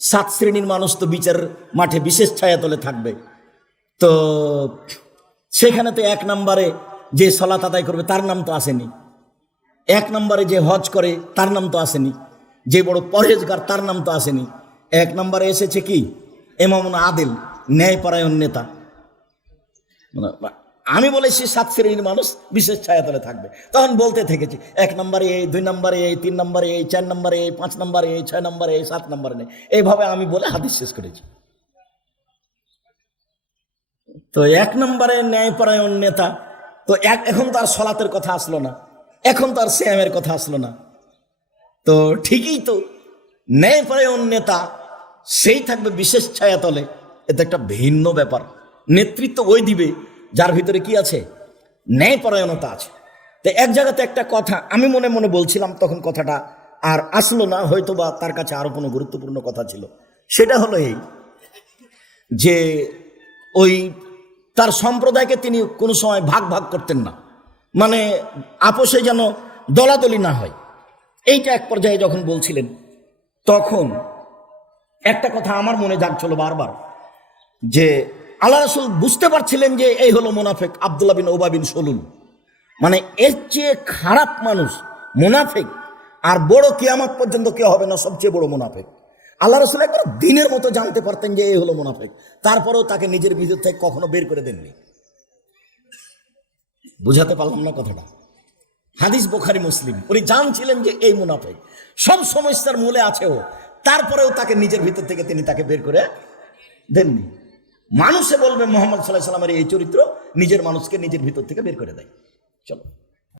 7 শ্রেণীর মানুষ তো বিচার মাঠে বিশেষ ছায়াতলে থাকবে। তো সেখানে তো 1 নম্বরে যে সালাত আদায় করবে তার নাম তো আসেনি, 1 নম্বরে যে হজ করে তার নাম তো আসেনি, যে বড় পরহেজগার তার নাম তো আসেনি। 1 নম্বরে এসেছে কি? ইমামুন আদিল, ন্যায়পরায়ণ নেতা। আমি বলেছি 7 শ্রেণীর মানুষ বিশেষ ছায়াতলে থাকবে। তখন বলতে থেকেছি 1 নম্বরে এই, 2 নম্বরে এই, 3 নম্বরে এই, 4 নম্বরে এই, 5 নম্বরে এই, 6 নম্বরে এই, 7 নম্বরে নেই, এইভাবে আমি বলে হাদিস শেষ করেছি। তো 1 নম্বরে ন্যায়পরায়ণ নেতা, তো এখন তো আর সলাতের কথা আসলো না, এখন তো আর সিয়ামের কথা আসলো না। তো ঠিকই তো, ন্যায়পরায়ণ নেতা সেই থাকবে বিশেষ ছায়াতলে, এটা একটা ভিন্ন ব্যাপার। নেতৃত্ব ওই দিবে যার ভিতরে কি আছে? ন্যায়পরায়ণতা আছে। তো এক জায়গাতে একটা কথা আমি মনে মনে বলছিলাম, তখন কথাটা আর আসলো না, হয়তো বা তার কাছে আরো কোনো গুরুত্বপূর্ণ কথা ছিল। সেটা হলো এই যে ওই তার সম্প্রদায়কে তিনি কোনো সময় ভাগ ভাগ করতেন না, মানে আপোষে যেন দলাদলি না হয়। এইটা এক পর্যায়ে যখন বলছিলেন, তখন একটা কথা আমার মনে জাগছিল বারবার, যে আল্লাহ রাসূল বুঝতে পারছিলেন যে এই হলো মুনাফিক আব্দুল্লাহ বিন উবাই বিন সলুল। মানে এর চেয়ে খারাপ মানুষ মুনাফিক আর বড় কিয়ামত পর্যন্ত কেউ হবে না, সবচেয়ে বড় মুনাফিক। আল্লাহ রাসূল একবার দিনের মতো জানতে পারতেন যে এই হলো মুনাফিক, তারপরেও তাকে নিজের ভিতর থেকে কখনো বের করে দেননি। বুঝাতে পারলাম না কথাটা? হাদিস বুখারী মুসলিম, উনি জানছিলেন যে এই মুনাফিক, সব সমস্যার মূলে আছে ও, তারপরেও তাকে নিজের ভিতর থেকে তিনি তাকে বের করে দেননি। মানুষে বলবে মুহাম্মদ সাল্লাল্লাহু আলাইহি ওয়াসাল্লামের এই চরিত্র নিজের মানুষকে নিজের ভিতর থেকে বের করে দেয়। চলো।